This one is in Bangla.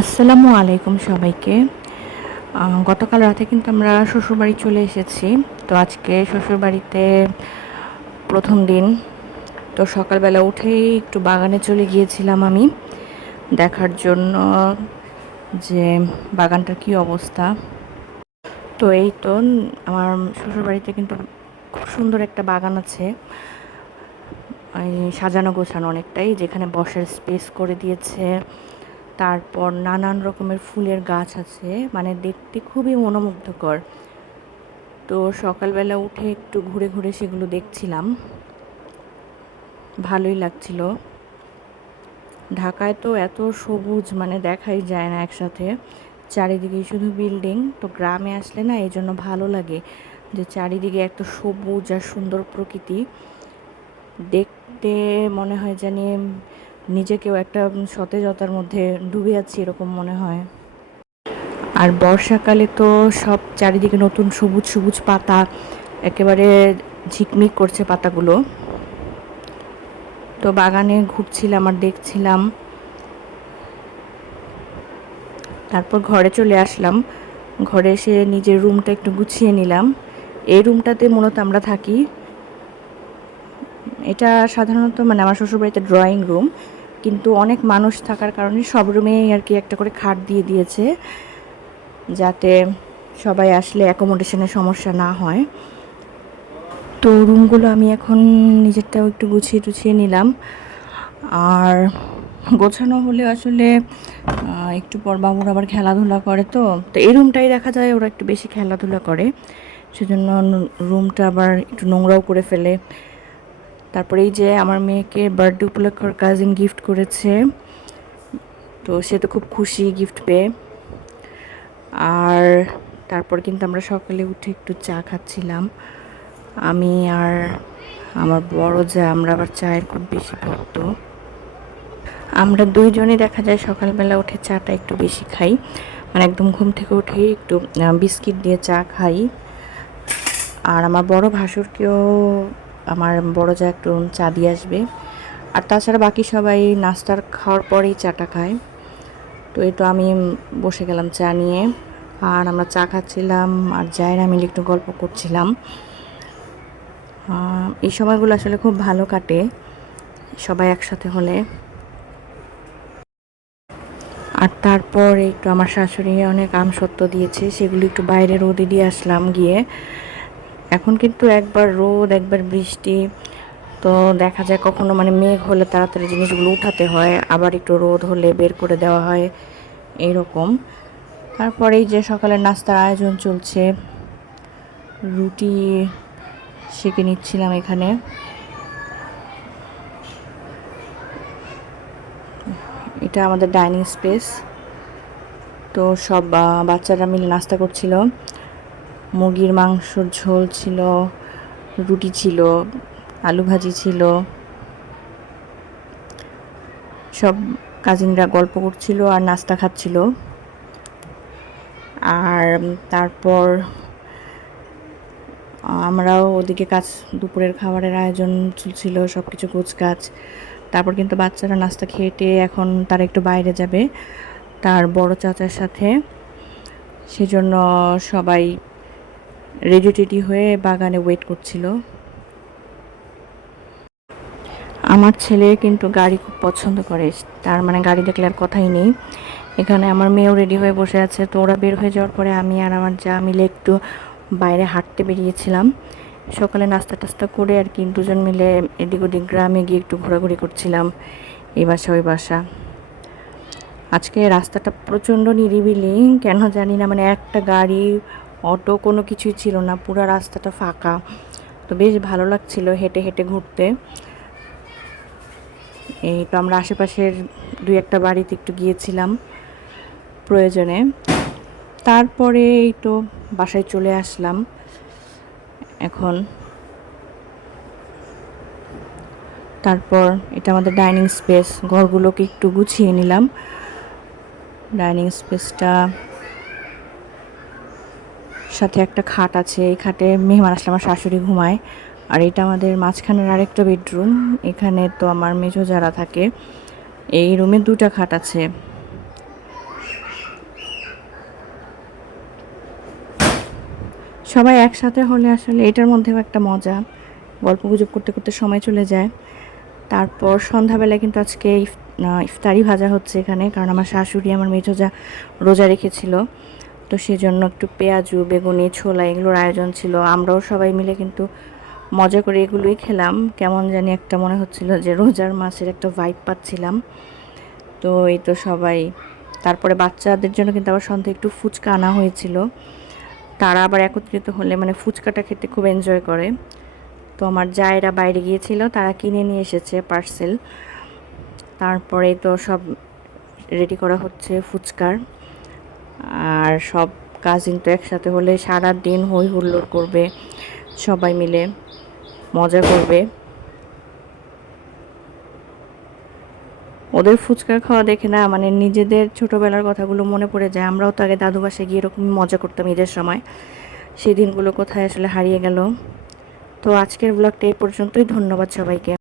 আসসালামু আলাইকুম সবাইকে। গতকাল রাতে কিন্তু আমরা শ্বশুরবাড়ি চলে এসেছি। তো আজকে শ্বশুরবাড়িতে প্রথম দিন। তো সকালবেলা উঠেই একটু বাগানে চলে গিয়েছিলাম আমি দেখার জন্য যে বাগানটার কী অবস্থা। তো এই তো আমার শ্বশুরবাড়িতে কিন্তু খুব সুন্দর একটা বাগান আছে, এই সাজানো গোছানো অনেকটাই, যেখানে বসার স্পেস করে দিয়েছে। তারপর নানান রকমের ফুলের গাছ আছে, মানে দেখতে খুবই মনোমুগ্ধকর। তো সকালবেলা উঠে একটু ঘুরে ঘুরে সেগুলো দেখছিলাম, ভালোই লাগছিল। ঢাকায় তো এত সবুজ মানে দেখাই যায় না একসাথে, চারিদিকে শুধু বিল্ডিং। তো গ্রামে আসলে না এই জন্য ভালো লাগে যে চারিদিকে এত সবুজ আর সুন্দর প্রকৃতি দেখতে, মনে হয় জানি নিজেকেও একটা সতেজতার মধ্যে ডুবে আছি এরকম মনে হয়। আর বর্ষাকালে তো সব চারিদিকে নতুন সবুজ সবুজ পাতা, একেবারে ঝিকমিক করছে পাতাগুলো। তো বাগানে ঘুরছিলাম আর দেখছিলাম। তারপর ঘরে চলে আসলাম। ঘরে এসে নিজের রুমটা একটু গুছিয়ে নিলাম। এই রুমটাতে মূলত আমরা থাকি। এটা সাধারণত মানে আমার শ্বশুরবাড়িতে ড্রয়িং রুম, কিন্তু অনেক মানুষ থাকার কারণে সব রুমেই আর কি একটা করে খাট দিয়ে দিয়েছে, যাতে সবাই আসলে অ্যাকোমোডেশনের সমস্যা না হয়। তো রুমগুলো আমি এখন নিজেরটাও একটু গুছিয়ে টুছিয়ে নিলাম। আর গোছানো হলে আসলে একটু পর বাবুর আবার খেলাধুলা করে, তো তো এই রুমটাই দেখা যায় ওরা একটু বেশি খেলাধুলা করে, সেজন্য রুমটা আবার একটু নোংরাও করে ফেলে। তারপরে এই যে আমার মেয়েকে বার্থডে উপলক্ষে কাজিন গিফট করেছে, তো সে তো খুব খুশি গিফট পেয়ে। আর তারপর কিন্তু আমরা সকালে উঠে একটু চা খাচ্ছিলাম, আমি আর আমার বড় যা। আমরা আবার চায়ের খুব বেশি ভক্ত। আমরা দুইজনই দেখা যায় সকালবেলা উঠে চাটা একটু বেশি খাই, মানে একদম ঘুম থেকে উঠেই একটু বিস্কিট দিয়ে চা খাই। আর আমার বড় ভাসুরকেও আমার বড় যা একটু চা দিয়ে আসবে। আর তাছাড়া বাকি সবাই নাস্তার খাওয়ার পরেই চাটা খায়। তো এই তো আমি বসে গেলাম চা নিয়ে, আর আমরা চা খাচ্ছিলাম আর জায়রা মিলে একটু গল্প করছিলাম। এই সময়গুলো আসলে খুব ভালো কাটে সবাই একসাথে হলে। আর তারপর একটু আমার শাশুড়ি অনেক আমসত্ত্ব দিয়েছে, সেগুলো একটু বাইরে রোদে দিয়ে আসলাম গিয়ে। এখন কিন্তু একবার রোদ একবার বৃষ্টি, তো দেখা যায় কখনো মানে মেঘ হলে তাড়াতাড়ি জিনিসগুলো উঠাতে হয়, আবার একটু রোদ হলে বের করে দেওয়া হয় এইরকম। তারপরেই যে সকালের নাস্তার আয়োজন চলছে, রুটি সেঁকে নিচ্ছিলাম এখানে। এটা আমাদের ডাইনিং স্পেস। তো সব বাচ্চারা মিলে নাস্তা করছিল। মুরগির মাংসর ঝোল ছিল, রুটি ছিল, আলু ভাজি ছিল। সব কাজিনরা গল্প করছিল আর নাস্তা খাচ্ছিল। আর তারপর আমরাও ওদিকে কাজ, দুপুরের খাবারের আয়োজন চলছিল, সব কিছু গোছগাছ। তারপর কিন্তু বাচ্চারা নাস্তা খেয়ে এখন তারা একটু বাইরে যাবে তার বড় চাচার সাথে, সেজন্য সবাই রেডি টেডি হয়ে বাগানে ওয়েট করছিল। আমার ছেলে কিন্তু গাড়ি খুব পছন্দ করে, তার মানে গাড়ি দেখলে আর কথাই নেই। এখানে আমার মেয়েও রেডি হয়ে বসে আছে। তো ওরা বের হয়ে যাওয়ার পরে আমি আর আমার যা মিলে একটু বাইরে হাঁটতে বেরিয়েছিলাম, সকালে নাস্তা টাস্তা করে আর কি দুজন মিলে এদিক ওদিক গ্রামে গিয়ে একটু ঘোরাঘুরি করছিলাম, এই বাসা ওই বাসা। আজকে রাস্তাটা প্রচণ্ড নিরিবিলি, কেন জানি না, মানে একটা গাড়ি অটো কোনো কিছুই ছিল না, পুরো রাস্তাটা ফাঁকা। তো বেশ ভালো লাগছিল হেঁটে হেঁটে ঘুরতে। এই তো আমরা আশেপাশের দুই একটা বাড়িতে একটু গিয়েছিলাম প্রয়োজনে। তারপরে এই তো বাসায় চলে আসলাম এখন। তারপর এটা আমাদের ডাইনিং স্পেস, ঘরগুলোকে একটু গুছিয়ে নিলাম। ডাইনিং স্পেসটা সাথে একটা খাট আছে, এই খাটে মেহমান আসলে আমার শাশুড়ি ঘুমায়। আর এটা আমাদের মাঝখানের আরেকটা বেডরুম, এখানে তো আমার মেজো যারা থাকে। এই রুমে দুটা খাট আছে। সবাই একসাথে হলে আসলে এটার মধ্যেও একটা মজা, গল্পগুজব করতে করতে সময় চলে যায়। তারপর সন্ধ্যাবেলায় কিন্তু আজকে ইফতারি ভাজা হচ্ছে এখানে, কারণ আমার শাশুড়ি আমার মেজোজা রোজা রেখেছিল, তো সেজন্য একটু পেঁয়াজু, বেগুনি, ছোলা এগুলোর আয়োজন ছিল। আমরাও সবাই মিলে কিন্তু মজা করে এগুলোই খেলাম। কেমন জানি একটা মনে হচ্ছিল যে রোজার মাসের একটা ভাইব পাচ্ছিলাম। তো এই তো সবাই, তারপরে বাচ্চাদের জন্য কিন্তু আবার সন্ধ্যায় একটু ফুচকা আনা হয়েছিল। তারা আবার একত্রিত হলে মানে ফুচকাটা খেতে খুব এনজয় করে। তো আমার জায়েরা বাইরে গিয়েছিল, তারা কিনে নিয়ে এসেছে পার্সেল। তারপরে তো সব রেডি করা হচ্ছে ফুচকার। আর সব কাজিন তো একসাথে হলে সারা দিন হই হুল্লোড় করবে, সবাই মিলে মজা করবে। ওদের ফুচকা খাওয়া দেখে না মানে নিজেদের ছোটোবেলার কথাগুলো মনে পড়ে যায়। আমরাও তো আগে দাদু বাসায় গিয়ে এরকমই মজা করতাম ঈদের সময়। সেই দিনগুলো কোথায় আসলে হারিয়ে গেল। তো আজকের ব্লগটা এই পর্যন্তই। ধন্যবাদ সবাইকে।